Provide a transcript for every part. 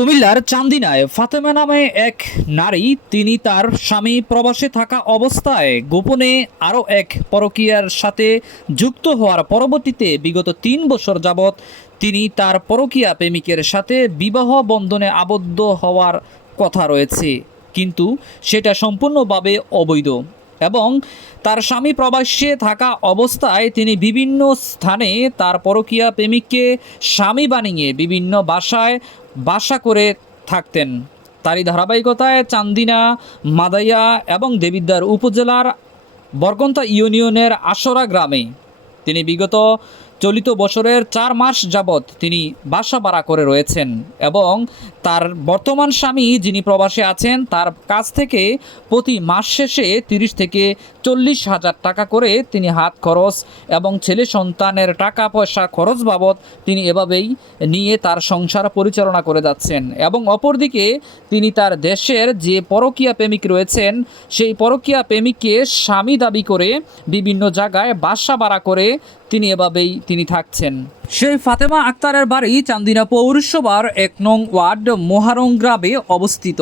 কুমিল্লার চান্দিনায় ফাতেমা নামে এক নারী, তিনি তার স্বামী প্রবাসে থাকা অবস্থায় গোপনে আরও এক পরকীয়ার সাথে যুক্ত হওয়ার পরবর্তীতে বিগত ৩ বছর যাবৎ তিনি তার পরকীয়া প্রেমিকের সাথে বিবাহ বন্ধনে আবদ্ধ হওয়ার কথা রয়েছে, কিন্তু সেটা সম্পূর্ণভাবে অবৈধ। এবং তার স্বামী প্রবাসে থাকা অবস্থায় তিনি বিভিন্ন স্থানে তার পরকীয়া প্রেমিককে স্বামী বানিয়ে বিভিন্ন বাসায় বাসা করে থাকতেন। তারই ধারাবাহিকতায় চান্দিনা, মাদাইয়া এবং দেবিদ্বার উপজেলার বরগন্তা ইউনিয়নের আশরা গ্রামে তিনি বিগত চলিত বছরের ৪ মাস যাবৎ তিনি বাসা ভাড়া করে রয়েছেন এবং তার বর্তমান স্বামী যিনি প্রবাসে আছেন তার কাছ থেকে প্রতি মাস শেষে ৩০ থেকে ৪০ হাজার টাকা করে তিনি হাত খরচ এবং ছেলে সন্তানের টাকা পয়সা খরচ বাবদ তিনি এভাবেই নিয়ে তার সংসার পরিচালনা করে যাচ্ছেন। এবং অপরদিকে তিনি তার দেশের যে পরকীয়া প্রেমিক রয়েছেন সেই পরকীয়া প্রেমিককে স্বামী দাবি করে বিভিন্ন জায়গায় বাসা ভাড়া করে তিনি এভাবেই তিনি থাকছেন। সেই ফাতেমা আক্তারের বাড়ি চান্দিনা পৌরসভার ১ নং ওয়ার্ড মোহারং গ্রামে অবস্থিত।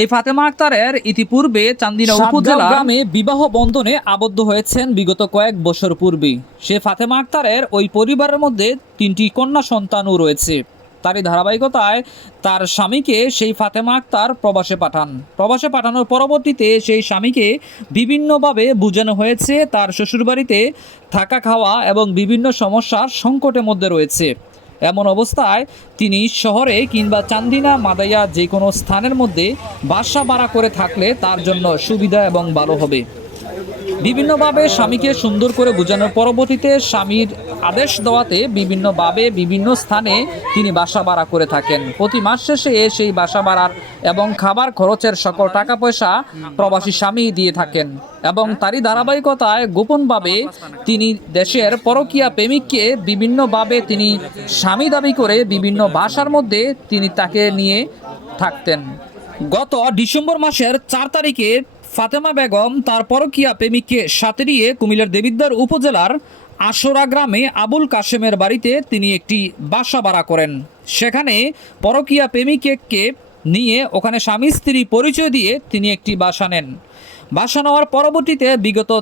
এই ফাতেমা আক্তারের ইতিপূর্বে চান্দিনা উপজেলা গ্রামে বিবাহ বন্ধনে আবদ্ধ হয়েছেন বিগত কয়েক বছর পূর্বে। সে ফাতেমা আক্তারের ওই পরিবারের মধ্যে ৩টি কন্যা সন্তানও রয়েছে। তারই ধারাবাহিকতায় তার স্বামীকে সেই ফাতেমা আক্তার প্রবাসে পাঠান। প্রবাসে পাঠানোর পরবর্তীতে সেই স্বামীকে বিভিন্নভাবে বোঝানো হয়েছে তার শ্বশুরবাড়িতে থাকা খাওয়া এবং বিভিন্ন সমস্যার সংকটের মধ্যে রয়েছে। এমন অবস্থায় তিনি শহরে কিংবা চান্দিনা, মাদাইয়া যে কোনো স্থানের মধ্যে বাসা ভাড়া করে থাকলে তার জন্য সুবিধা এবং ভালো হবে। বিভিন্নভাবে স্বামীকে সুন্দর করে বোঝানোর পরবর্তীতে স্বামীর আদেশ দেওয়াতে বিভিন্নভাবে বিভিন্ন স্থানে তিনি বাসা ভাড়া করে থাকেন। প্রতি মাস শেষে সেই বাসা ভাড়ার এবং খাবার খরচের সকল টাকা পয়সা প্রবাসী স্বামী দিয়ে থাকেন। এবং তারই ধারাবাহিকতায় গোপনভাবে তিনি দেশের পরকীয়া প্রেমিককে বিভিন্নভাবে তিনি স্বামী দাবি করে বিভিন্ন বাসার মধ্যে তিনি তাকে নিয়ে থাকতেন। গত ডিসেম্বর মাসের ৪ তারিখে ফাতেমা বেগম তার পরকীয়া প্রেমিককে সাথে নিয়ে কুমিল্লার দেবিদ্বার উপজেলার আশরা গ্রামে আবুল কাশেমের বাড়িতে তিনি একটি বাসা ভাড়া করেন। সেখানে পরকীয়া প্রেমিককে নিয়ে ওখানে স্বামী স্ত্রী পরিচয় দিয়ে তিনি একটি বাসা নেন। বাসা নেওয়ার পরবর্তীতে বিগত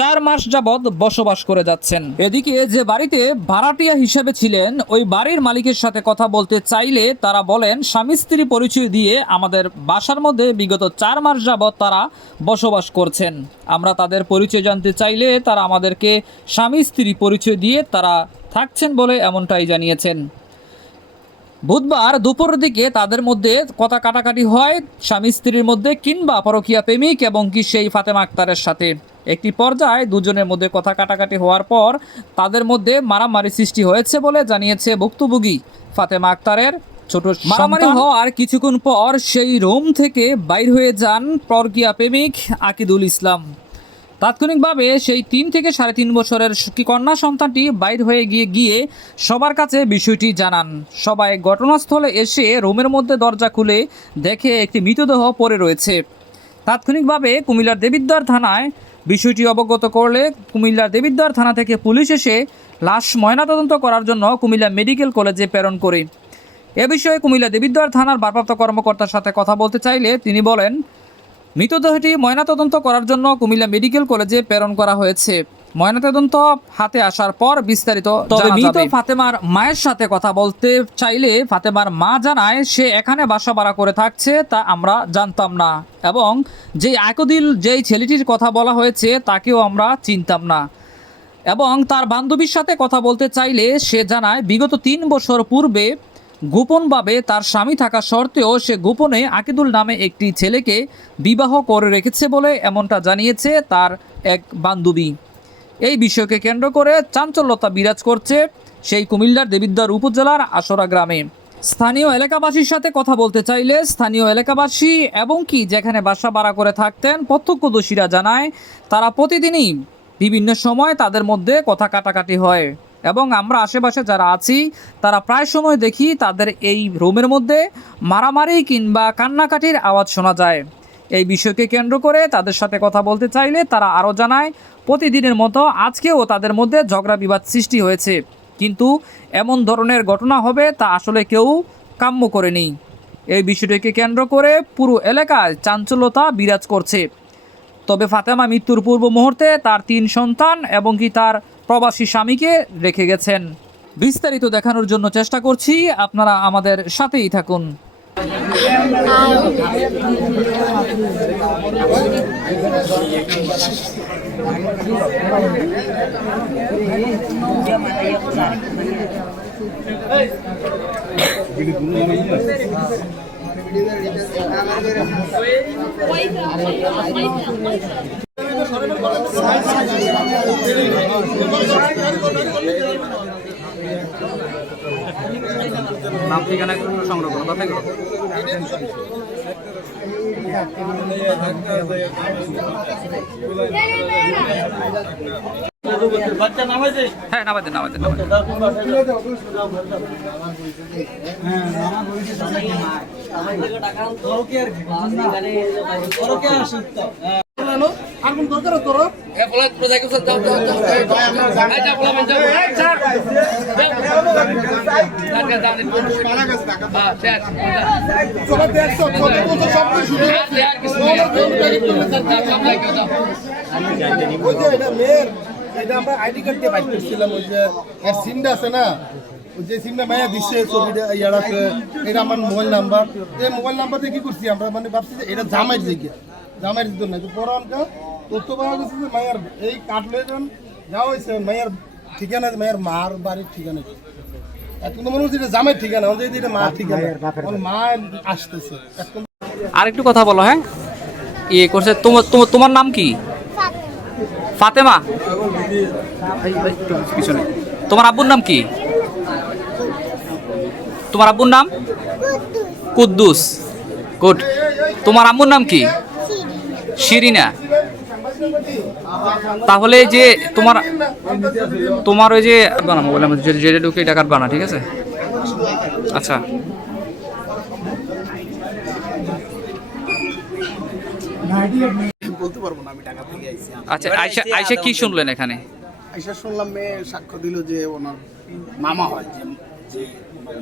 ৪ মাস যাবৎ বসবাস করে যাচ্ছেন। এদিকে যে বাড়িতে ভাড়াটিয়া হিসেবে ছিলেন ওই বাড়ির মালিকের সাথে কথা বলতে চাইলে তারা বলেন স্বামী স্ত্রী পরিচয় দিয়ে আমাদের বাসার মধ্যে বিগত ৪ মাস যাবৎ তারা বসবাস করছেন। আমরা তাদের পরিচয় জানতে চাইলে তারা আমাদেরকে স্বামী স্ত্রী পরিচয় দিয়ে তারা থাকছেন বলে এমনটাই জানিয়েছেন। বুধবার দুপুরের দিকে তাদের মধ্যে কথা কাটাকাটি হয় স্বামী স্ত্রীর মধ্যে কিংবা পরকীয়া প্রেমিক এবং কি সেই ফাতেমা আক্তারের সাথে। একটি পর্যায়ে দুজনের মধ্যে কথা কাটাকাটি হওয়ার পর তাদের মধ্যে মারামারি সৃষ্টি হয়েছে বলে জানিয়েছে ভুক্তভোগী ফাতেমা আক্তারের ছোট মারামারি হওয়ার কিছুক্ষণ পর সেই রুম থেকে বাইর হয়ে যান পরকীয়া প্রেমিক আকিদুল ইসলাম। তাৎক্ষণিকভাবে সেই ৩ থেকে ৩.৫ বছরের কন্যা সন্তানটি বাইর হয়ে গিয়ে সবার কাছে বিষয়টি জানান। সবাই ঘটনাস্থলে এসে রুমের মধ্যে দরজা খুলে দেখে একটি মৃতদেহ পড়ে রয়েছে। তাৎক্ষণিকভাবে কুমিল্লার দেবিদ্বার থানায় বিষয়টি অবগত করলে কুমিল্লার দেবিদ্বার থানা থেকে পুলিশ এসে লাশ ময়নাতদন্ত করার জন্য কুমিল্লা মেডিকেল কলেজে প্রেরণ করে। এ বিষয়ে কুমিল্লা দেবিদ্বার থানার ভারপ্রাপ্ত কর্মকর্তার সাথে কথা বলতে চাইলে তিনি বলেন মৃতদেহটি ময়নাতদন্ত করার জন্য কুমিল্লা মেডিকেল কলেজে প্রেরণ করা হয়েছে। ময়নাতদন্ত হাতে আসার পর বিস্তারিত। তবে মৃত ফাতেমার মায়ের সাথে কথা বলতে চাইলে ফাতেমার মা জানায় সে এখানে বাসা ভাড়া করে থাকছে তা আমরা জানতাম না এবং যেই আকিদুল যেই ছেলেটির কথা বলা হয়েছে তাকেও আমরা চিনতাম না। এবং তার বান্ধবীর সাথে কথা বলতে চাইলে সে জানায় বিগত ৩ বছর পূর্বে গোপনভাবে তার স্বামী থাকা সত্ত্বেও সে গোপনে আকিদুল নামে একটি ছেলেকে বিবাহ করে রেখেছে বলে এমনটা জানিয়েছে তার এক বান্ধবী। এই বিষয়কে কেন্দ্র করে চাঞ্চল্যতা বিরাজ করছে সেই কুমিল্লার দেবিদ্বার উপজেলার আশরা গ্রামে। স্থানীয় এলাকাবাসীর সাথে কথা বলতে চাইলে স্থানীয় এলাকাবাসী এবং কি যেখানে বাসা ভাড়া করে থাকতেন প্রত্যক্ষদর্শীরা জানায় তারা প্রতিদিনই বিভিন্ন সময় তাদের মধ্যে কথা কাটাকাটি হয় এবং আমরা আশেপাশে যারা আছি তারা প্রায় সময় দেখি তাদের এই রুমের মধ্যে মারামারি কিংবা কান্নাকাটির আওয়াজ শোনা যায়। এই বিষয়কে কেন্দ্র করে তাদের সাথে কথা বলতে চাইলে তারা আরও জানায় প্রতিদিনের মতো আজকেও তাদের মধ্যে ঝগড়া বিবাদ সৃষ্টি হয়েছে, কিন্তু এমন ধরনের ঘটনা হবে তা আসলে কেউ কাম্য করেনি। এই বিষয়টিকে কেন্দ্র করে পুরো এলাকায় চাঞ্চল্যতা বিরাজ করছে। তবে ফাতেমা মৃত্যুর পূর্ব মুহূর্তে তার 3 সন্তান এবং কি তার প্রবাসী স্বামীকে রেখে গেছেন। বিস্তারিত দেখানোর জন্য চেষ্টা করছি, আপনারা আমাদের সাথেই থাকুন। নাম ঠিকানা সংগ্রহ করো, কথা করো। হ্যাঁ, নামাই দেন। এটা আমরা আইডি কার্ড দিয়ে বাইক করছিলাম, ওই যে এর সিমটা আছে না, ওই যে সিমটা মায়া দিচ্ছে ছবিটা ইয়ারাতে, এটা আমার মোবাইল নাম্বার। এই মোবাইল নাম্বার দিয়ে কি করছি আমরা, মানে ভাবছি যে এটা জামাইয়ের জায়গা, জামাইয়ের জন্য না। তো পরে আমরা তথ্য পাওয়া গেছে যে মায়ের এই কাটলের যাওয়া হয়েছে, মায়ের ঠিকানা, মায়ের মার বাড়ির ঠিকানা। এখন তো মনে হচ্ছে এটা জামাইয়ের ঠিকানা, আমাদের এটা মার ঠিকানা, মা আসতেছে। আর একটু কথা বলো। হ্যাঁ, ইয়ে করছে। তোমার নাম কি? ফাতেমা। পিছনে তোমার আব্বুর নাম কি? তোমার আব্বুর নাম কুদ্দুস। গুড। তোমার আম্মুর নাম কি? শিরিনা। তাহলে যে তোমার ওই যে বানা মোবাইলের মধ্যে যেটা ঢুকে টাকা বানা, ঠিক আছে? আচ্ছা, বলতে পারবো না আমি ঢাকা থেকে আইছি। আচ্ছা। আয়শা কি শুনলেন এখানে? আইসা শুনলাম মেয়ে সাক্ষ্য দিল যে ওনার মামা হয়, যে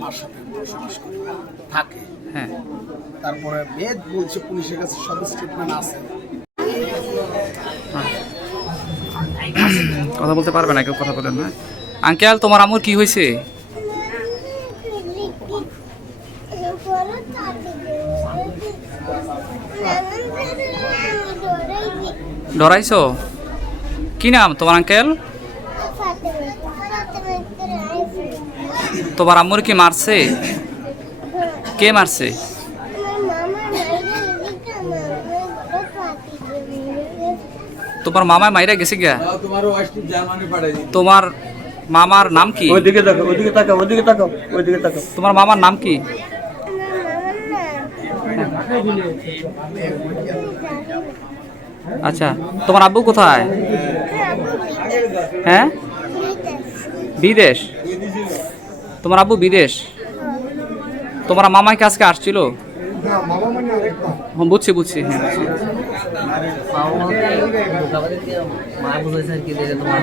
মার সাথে বসবাস করে থাকে। হ্যাঁ, তারপরে মেয়ে বলছে পুলিশের কাছে সব স্টেটমেন্ট আছে। কথা বলতে পারবে না কেউ, কথা বলেন না। আঙ্কেল, তোমার আম্মুর কি হয়েছে? ডরাইছো? কি নাম তোমার আঙ্কেল? তোমার আম্মুর কি মারছে? কে মারছে? তোমার মামা মাইরা গেছে গিয়া? তোমার মামার নাম কি? তোমার মামার নাম কি? আচ্ছা, তোমার আব্বু কোথায়? হ্যাঁ, বিদেশ। তোমার আব্বু বিদেশ। তোমার মামাই কি আজকে আসছিল? বুঝছি। হ্যাঁ,